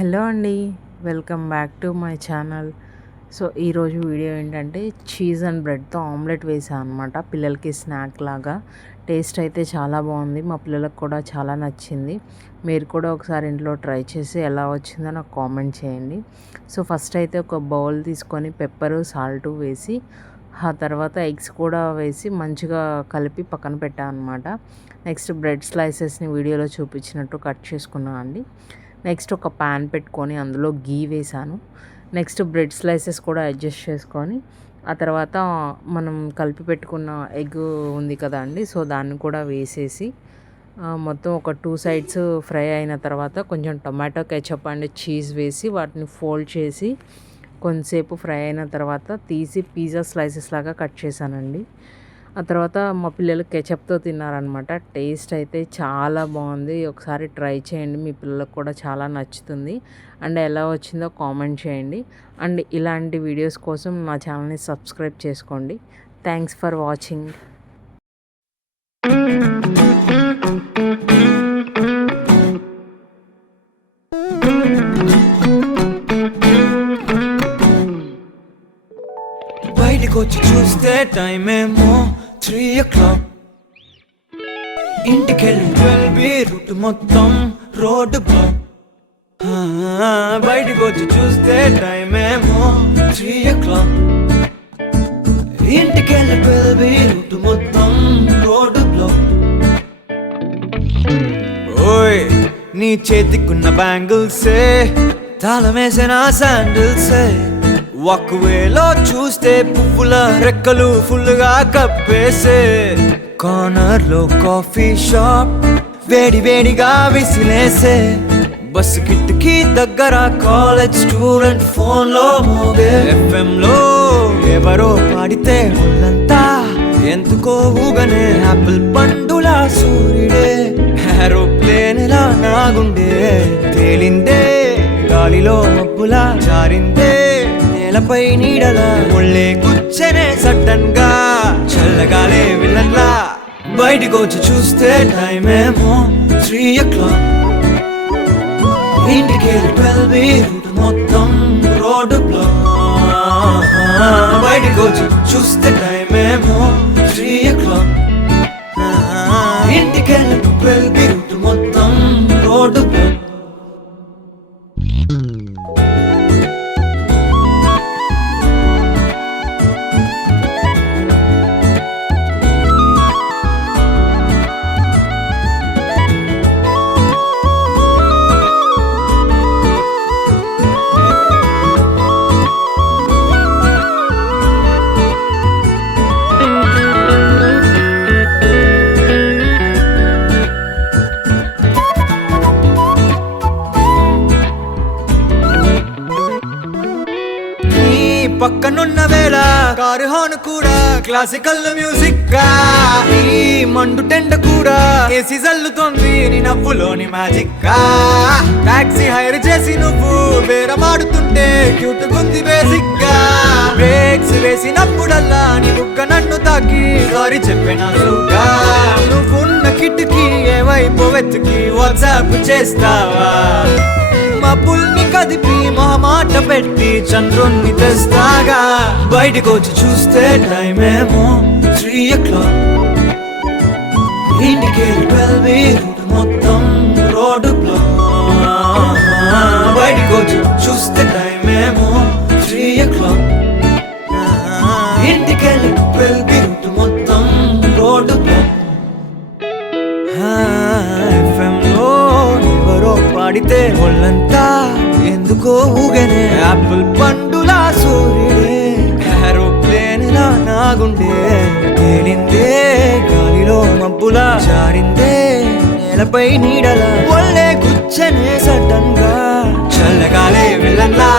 Hello అండి, welcome back to my channel. So ఈరోజు video ఏంటంటే చీజ్ అండ్ బ్రెడ్తో ఆమ్లెట్ వేసాను అనమాట. పిల్లలకి స్నాక్ లాగా. టేస్ట్ అయితే చాలా బాగుంది, మా పిల్లలకు కూడా చాలా నచ్చింది. మీరు కూడా ఒకసారి ఇంట్లో ట్రై చేసి ఎలా వచ్చిందో నాకు కామెంట్ చేయండి. సో ఫస్ట్ అయితే ఒక బౌల్ తీసుకొని పెప్పరు సాల్ట్ వేసి ఆ తర్వాత ఎగ్స్ కూడా వేసి మంచిగా కలిపి పక్కన పెట్టాను అనమాట. నెక్స్ట్ బ్రెడ్ స్లైసెస్ని వీడియోలో చూపించినట్టు కట్ చేసుకున్నాను అండి. నెక్స్ట్ ఒక ప్యాన్ పెట్టుకొని అందులో గీ వేసాను. నెక్స్ట్ బ్రెడ్ స్లైసెస్ కూడా అడ్జస్ట్ చేసుకొని ఆ తర్వాత మనం కలిపి పెట్టుకున్న ఎగ్ ఉంది కదా అండి, సో దాన్ని కూడా వేసేసి మొత్తం ఒక 2 సైడ్స్ ఫ్రై అయిన తర్వాత కొంచెం టొమాటో కెచప్ అండ్ చీజ్ వేసి వాటిని ఫోల్డ్ చేసి కొంతసేపు ఫ్రై అయిన తర్వాత తీసి పిజ్జా స్లైసెస్ లాగా కట్ చేశానండి. ఆ తర్వాత మా పిల్లలు కెచప్తో తిన్నారనమాట. టేస్ట్ అయితే చాలా బాగుంది. ఒకసారి ట్రై చేయండి, మీ పిల్లలకు కూడా చాలా నచ్చుతుంది. అండ్ ఎలా వచ్చిందో కామెంట్ చేయండి. అండ్ ఇలాంటి వీడియోస్ కోసం నా ఛానల్ని సబ్స్క్రైబ్ చేసుకోండి. Thanks for watching. బయటికి వచ్చి చూస్తే టైం ఏమో 3 o'clock. ఇంటికెళ్ళి 12 రూట్ మొత్తం రోడ్ బ్లాక్. బయటికి వచ్చి చూస్తే టైం ఏమో 3 o'clock. ఇంటికెళ్ళి 12 రూట్ మొత్తం రోడ్ బ్లాక్. ఓయ్ నీ చేతికున్న బ్యాంగిల్సే తాళమేసిన శాండిల్సే వాక్వేలో చూస్తే పువ్వుల రెక్కలు ఫుల్గా కప్పేసే. కార్నర్ లో కాఫీ షాప్ వేడి వేడిగా విసిలేసే. బస్సు కిటికీ దగ్గర కాలేజ్ స్టూడెంట్ ఫోన్ లో మోగే. FM లో ఎవరో పాడితే ఒళ్ళంతా ఎందుకో ఊగనే. యాపిల్ పండులా సూర్యుడే ఏరోప్లేన్ లా నాగుండే. తేలిందే గాలిలో మబ్బులా జారిందే నేలపై నీడలా. ఒళ్ళే కూర్చనే సడన్ గా చల్లగాలే విలన్లా. బయటికి వచ్చి చూస్తే టైం ఏమో 3 o'clock. ఇంటికి 12 రూట్ మొత్తం రోడ్ బ్లాక్. బయటికి వచ్చి చూస్తే టైం ఏమో 3 o'clock. ఇంటికి 12 రూట్ మొత్తం రోడ్ బ్లాక్. పక్కనున్న వేళ కారు హార్న్ కూడా క్లాసికల్ మ్యూజిక్ గా. ఈ మండు టెండ కూడా ఏసీ జల్లుతోంది నీ నవ్వులోని మ్యాజిక్ గా. టాక్సీ హైర్ చేసి నువ్వు బేరమాడుతుంటే క్యూట్ గుంది బేసిక్ గా. బ్రేక్స్ వేసినప్పుడల్లా నీ బుగ్గ నన్ను తాకి సారీ చెప్పినాలుగా. నువ్వున్న కిటికీ ఏవైపు వెతికి వాట్సాప్ చేస్తావా. మబ్బుల్ని కదిపి మొహమాట పెట్టి చంద్రుణ్ణి తెస్తాగా. బయటికి వచ్చి చూస్తే టైం ఏమో 3 o'clock. ఇంటికి 12 రూట్ మొత్తం రోడ్ బ్లాక్. బయటికి వచ్చి చూస్తే టైం ఏమో 3 o'clock. ఇంటికి 12 రూట్ మొత్తం రోడ్ బ్లాక్. FM లో ఎవరో పాడితే ఒళ్ళంతా ఎందుకో ఊగనే. యాపిల్ పండులా సూర్యుడే ఏరోప్లేన్ లా నాగుండే. తేలిందే గాలిలో మబ్బులా జారిందే నేలపై నీడలా. ఒళ్ళే కూర్చనే సడన్ గా చల్లగాలే విలన్లా.